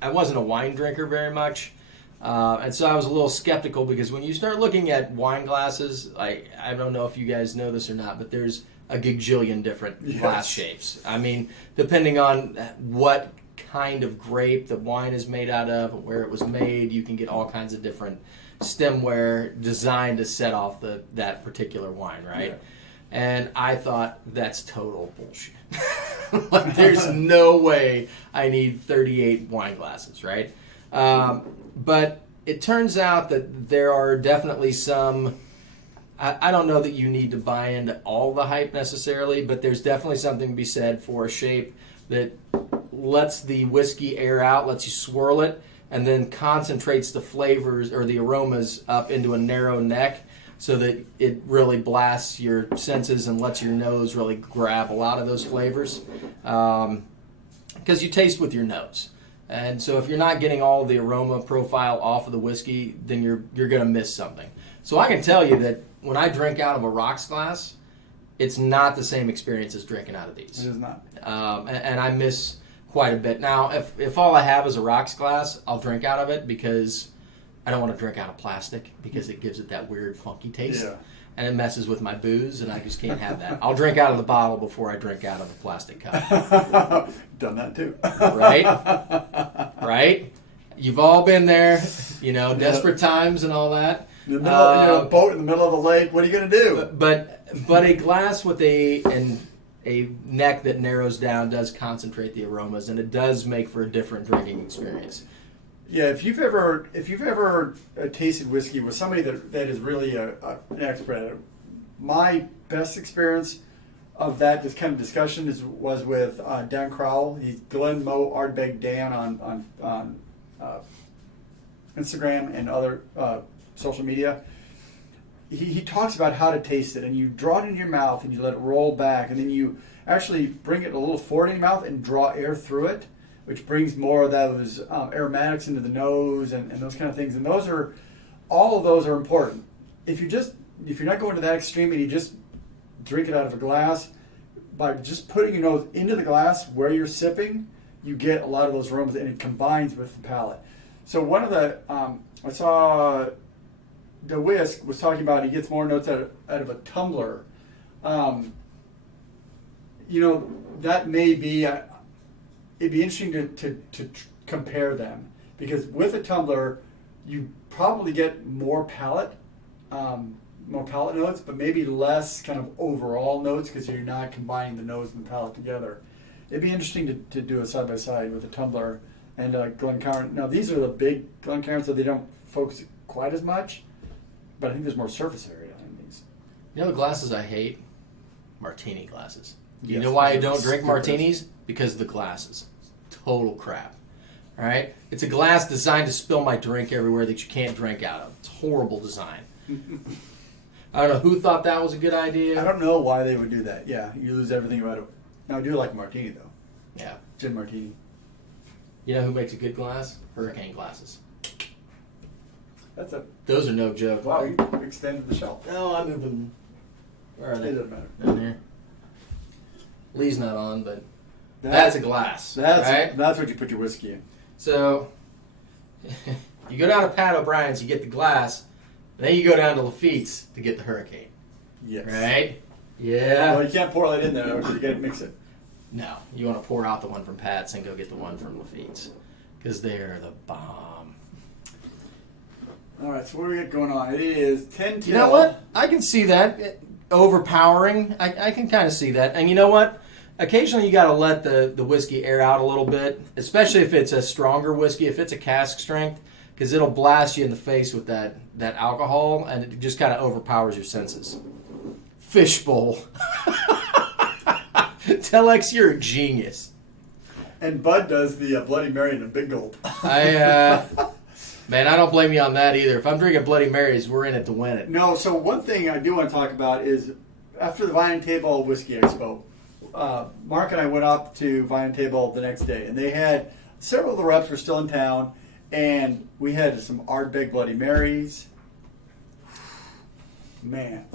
wasn't a wine drinker very much. And so I was a little skeptical because when you start looking at wine glasses, I don't know if you guys know this or not, but there's a gajillion different glass shapes. I mean, depending on what kind of grape the wine is made out of, where it was made, you can get all kinds of different stemware designed to set off that particular wine, right? Yeah. And I thought, that's total bullshit. Like, there's no way I need 38 wine glasses, right? But it turns out that there are definitely some, I don't know that you need to buy into all the hype necessarily, but there's definitely something to be said for a shape that lets the whiskey air out, lets you swirl it, and then concentrates the flavors or the aromas up into a narrow neck so that it really blasts your senses and lets your nose really grab a lot of those flavors. Because you taste with your nose. And so if you're not getting all the aroma profile off of the whiskey, then you're going to miss something. So I can tell you that when I drink out of a rocks glass, it's not the same experience as drinking out of these. It is not. And I miss quite a bit. Now, if all I have is a rocks glass, I'll drink out of it because I don't want to drink out of plastic because it gives it that weird funky taste. Yeah. And it messes with my booze, and I just can't have that. I'll drink out of the bottle before I drink out of the plastic cup. Done that too. Right? Right? You've all been there, desperate times and all that. In the middle, a boat in the middle of a lake. What are you going to do? But a glass with a neck that narrows down does concentrate the aromas, and it does make for a different drinking experience. Yeah, if you've ever tasted whiskey with somebody that is really an expert at it, my best experience of that this kind of discussion was with Dan Crowell. He's Glenn Mo Ardbeg Dan on Instagram and other social media. He talks about how to taste it, and you draw it into your mouth and you let it roll back, and then you actually bring it a little forward in your mouth and draw air through it, which brings more of those aromatics into the nose and those kind of things. And all of those are important. If you're not going to that extreme and you just drink it out of a glass, by just putting your nose into the glass where you're sipping, you get a lot of those aromas, and it combines with the palate. So one of the I saw the Whisk was talking about he gets more notes out of a tumbler. That may be. It'd be interesting to compare them, because with a tumbler, you probably get more palate notes, but maybe less kind of overall notes because you're not combining the nose and the palate together. It'd be interesting to do a side by side with a tumbler and Glencairn. Now these are the big Glencairn, so they don't focus quite as much, but I think there's more surface area in these. The glasses I hate? Martini glasses. You Yes, know why I don't drink stupid. martinis? Because of the glasses. Total crap. All right? It's a glass designed to spill my drink everywhere that you can't drink out of. It's horrible design. I don't know who thought that was a good idea. I don't know why they would do that. Yeah, you lose everything about it. Now I do like martini though. Yeah. Gin martini. You know who makes a good glass? Hurricane glasses. Those are no joke. Wow, you extended the shelf. No, I moved them. Where are It they? doesn't matter. Down there. Lee's not on, but that's a glass. Right? That's what you put your whiskey in. So, you go down to Pat O'Brien's, you get the glass, and then you go down to Lafitte's to get the Hurricane. Yes. Right? Yeah. Well, you can't pour that in there because you got to mix it. No, you want to pour out the one from Pat's and go get the one from Lafitte's, because they're the bomb. All right, so what do we got going on? It is 10 till. You know what? I can see that. Overpowering. I can kind of see that. And you know what? Occasionally you got to let the whiskey air out a little bit, especially if it's a stronger whiskey, if it's a cask strength, because it'll blast you in the face with that alcohol, and it just kind of overpowers your senses. Fishbowl. Telex, you're a genius. And Bud does the Bloody Mary in a big gulp. Man, I don't blame you on that either. If I'm drinking Bloody Marys, we're in it to win it. No, so one thing I do want to talk about is after the Vine Table Whiskey Expo, Mark and I went up to Vine Table the next day, and they had several of the reps were still in town, and we had some Ardbeg Bloody Marys. Man.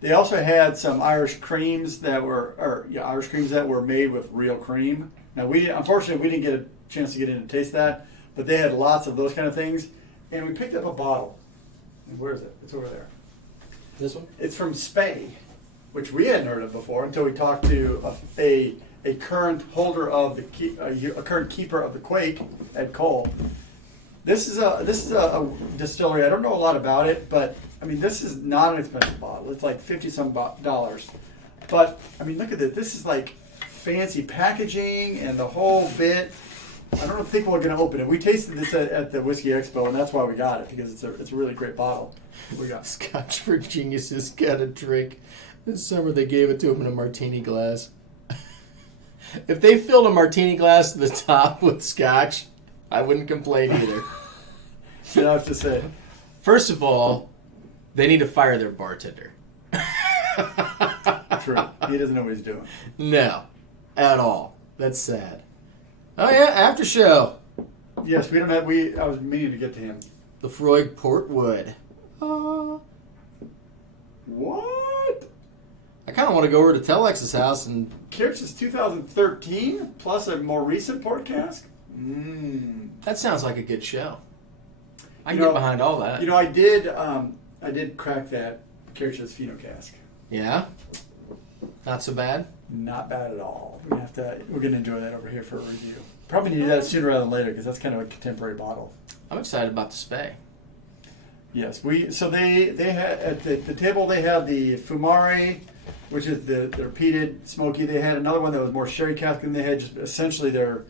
They also had some Irish creams that were made with real cream. Now unfortunately we didn't get a chance to get in and taste that, but they had lots of those kind of things, and we picked up a bottle. And where is it? It's over there. This one? It's from Spey, which we hadn't heard of before until we talked to a current holder of a current keeper of the Quake at Cole. This is a distillery. I don't know a lot about it, but I mean, this is not an expensive bottle. It's like $50-some. But I mean, look at this. This is like fancy packaging and the whole bit. I don't think we're going to open it. We tasted this at the Whiskey Expo, and that's why we got it, because it's a really great bottle. We got Scotch for Geniuses got a drink. This summer they gave it to him in a martini glass. If they filled a martini glass to the top with Scotch, I wouldn't complain either. You have to say. First of all, they need to fire their bartender. True. He doesn't know what he's doing. No, at all. That's sad. Oh yeah, after show. Yes, we don't have. I was meaning to get to him. The Freud Portwood. What? I kind of want to go over to Telex's house and. Kirch is 2013 plus a more recent port cask. That sounds like a good show. I can You know- get behind all that. You know, I did crack that Kirch's Fino cask. Yeah? Not so bad? Not bad at all. We're gonna enjoy that over here for a review. Probably need to do that sooner rather than later because that's kind of a contemporary bottle. I'm excited about the Spey. Yes, so they had at the table they had the Fumari, which is the repeated smoky. They had another one that was more sherry cask, and they had just essentially their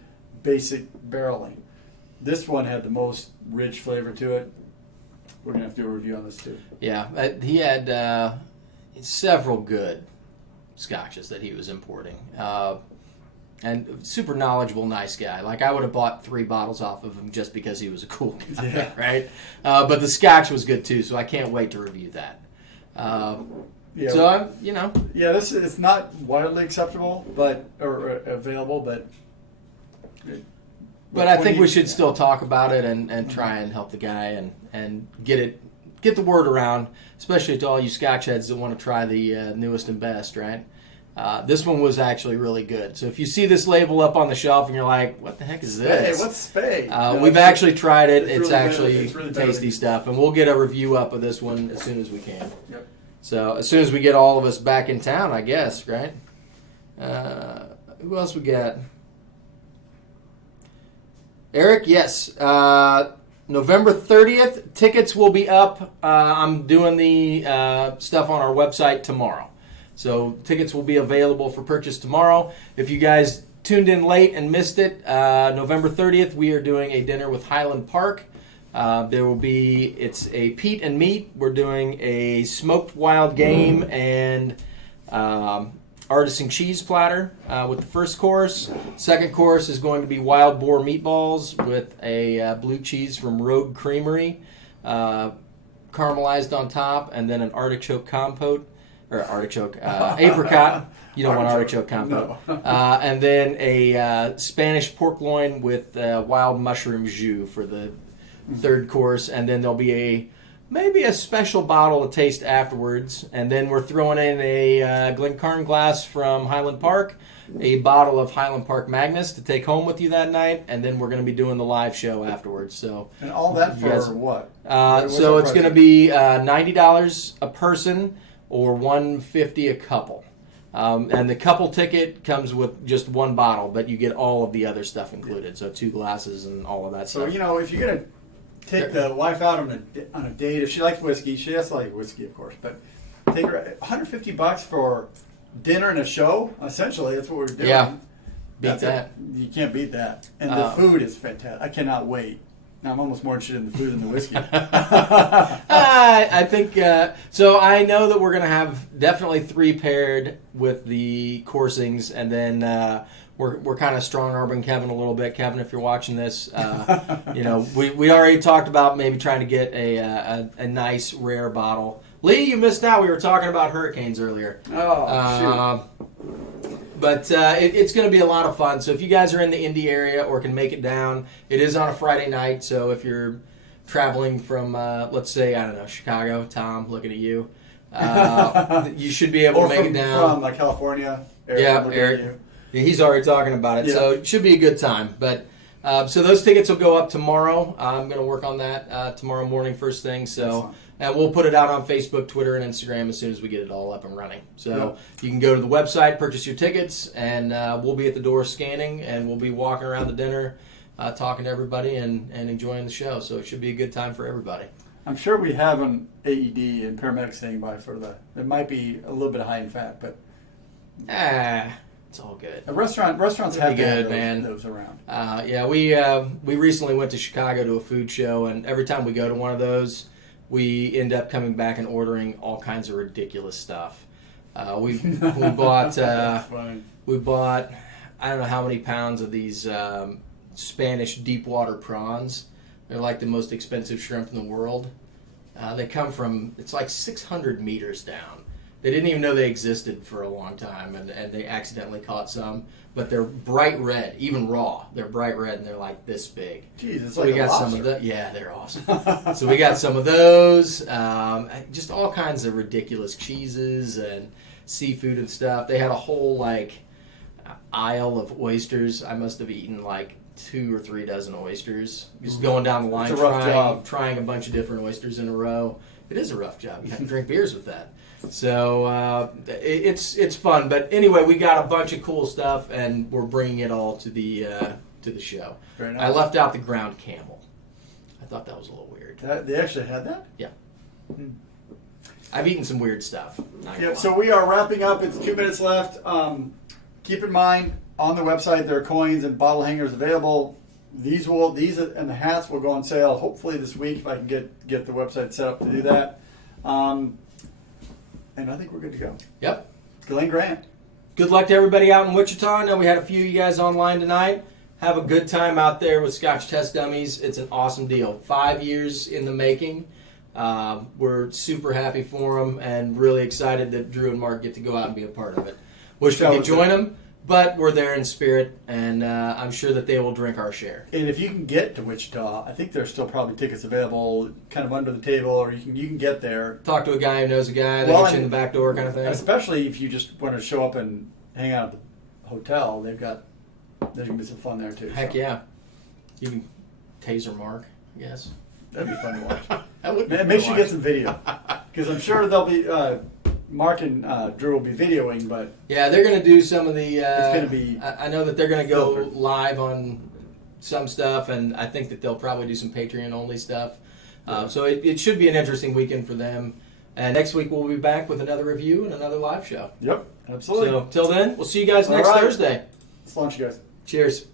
basic barreling. This one had the most rich flavor to it. We're gonna have to do a review on this too. Yeah, he had several good scotches that he was importing. And super knowledgeable, nice guy. Like, I would have bought 3 bottles off of him just because he was a cool guy, Yeah. right? But the Scotch was good too, so I can't wait to review that. Yeah. So, I'm. Yeah, this it's not widely acceptable, or available, but. But I think we should still talk about it and try and help the guy and get the word around, especially to all you Scotch heads that want to try the newest and best, right? This one was actually really good. So if you see this label up on the shelf and you're like, what the heck is this? Hey, what's Spey? We've actually tried it. It's really actually better. It's really better tasty than- stuff. And we'll get a review up of this one as soon as we can. Yep. So as soon as we get all of us back in town, I guess, right? Who else we got? Eric, yes. November 30th, tickets will be up. I'm doing the stuff on our website tomorrow. So tickets will be available for purchase tomorrow. If you guys tuned in late and missed it, November 30th, we are doing a dinner with Highland Park. It's a Pete and Meat. We're doing a smoked wild game and artisan cheese platter with the first course. Second course is going to be wild boar meatballs with a blue cheese from Rogue Creamery, caramelized on top, and then an artichoke compote, or apricot. You don't want artichoke compote. No. And then a Spanish pork loin with wild mushroom jus for the third course, and then there'll be maybe a special bottle to taste afterwards, and then we're throwing in a Glencairn glass from Highland Park, a bottle of Highland Park Magnus to take home with you that night, and then we're going to be doing the live show afterwards. So, And all that for Yes. what? so it's going to be $90 a person or $150 a couple. And the couple ticket comes with just one bottle, but you get all of the other stuff included. So 2 glasses and all of that So, stuff. if you're going to take the wife out on a date, if she likes whiskey, she has to like whiskey, of course, but take her $150 for dinner and a show, essentially, that's what we're doing. Yeah. Beat That's that. You can't beat that. And the food is fantastic. I cannot wait. Now, I'm almost more interested in the food than the whiskey. I think so. I know that we're going to have definitely 3 paired with the coursings, and then we're kind of strong-arming Kevin a little bit. Kevin, if you're watching this, we already talked about maybe trying to get a nice rare bottle. Lee, you missed out. We were talking about hurricanes earlier. Oh, shoot. But it's going to be a lot of fun. So if you guys are in the Indy area or can make it down, it is on a Friday night. So if you're traveling from, let's say, I don't know, Chicago, Tom, looking at you, you should be able to make it down. From California. Eric, Yeah, looking at Eric. you. Yeah, he's already talking about it. Yeah. So it should be a good time. But So those tickets will go up tomorrow. I'm going to work on that tomorrow morning, first thing. So we'll put it out on Facebook, Twitter, and Instagram as soon as we get it all up and running. So you can go to the website, purchase your tickets, and we'll be at the door scanning, and we'll be walking around the dinner, talking to everybody, and enjoying the show. So it should be a good time for everybody. I'm sure we have an AED and paramedics standing by for it might be a little bit high in fat, but it's all good. Restaurants have good, those around. We recently went to Chicago to a food show, and every time we go to one of those, we end up coming back and ordering all kinds of ridiculous stuff. We bought I don't know how many pounds of these Spanish deep water prawns. They're like the most expensive shrimp in the world. They come from, it's like 600 meters down. They didn't even know they existed for a long time, and they accidentally caught some. But they're bright red, even raw. They're bright red, and they're like this big. Jeez, it's so like we a got lobster. some of the, yeah, they're awesome. So we got some of those, just all kinds of ridiculous cheeses and seafood and stuff. They had a whole like aisle of oysters. I must have eaten like 2 or 3 dozen oysters. Just going down the line, It's a rough job. trying a bunch of different oysters in a row. It is a rough job. You have to drink beers with that. So it's fun. But anyway, we got a bunch of cool stuff, and we're bringing it all to the show. Very nice. I left out the ground camel. I thought that was a little weird. They actually had that? Yeah. I've eaten some weird stuff. Not gonna Yeah, lie. so we are wrapping up. It's 2 minutes left. Keep in mind, on the website, there are coins and bottle hangers available. These and the hats will go on sale hopefully this week if I can get the website set up to do that. And I think we're good to go. Yep. Glenn Grant. Good luck to everybody out in Wichita. I know we had a few of you guys online tonight. Have a good time out there with Scotch Test Dummies. It's an awesome deal. 5 years in the making. We're super happy for them and really excited that Drew and Mark get to go out and be a part of it. Wish we could join them, but we're there in spirit, and I'm sure that they will drink our share. And if you can get to Wichita, I think there's still probably tickets available kind of under the table, or you can get there. Talk to a guy who knows a guy, they Well, get you in the back door kind of thing. Especially if you just want to show up and hang out at the hotel, there's going to be some fun there too. Heck so. yeah. You can taser Mark, I guess. That'd be fun to watch. That would be Make fun sure you to get some video, because I'm sure they'll be Mark and Drew will be videoing, but Yeah, they're going to do some of the. It's gonna be I know that they're going to go filtered. live on some stuff, and I think that they'll probably do some Patreon only stuff. So it should be an interesting weekend for them. And next week we'll be back with another review and another live show. yep, absolutely. So till then, we'll see you guys All next right. Thursday. Let's launch, you guys. Cheers.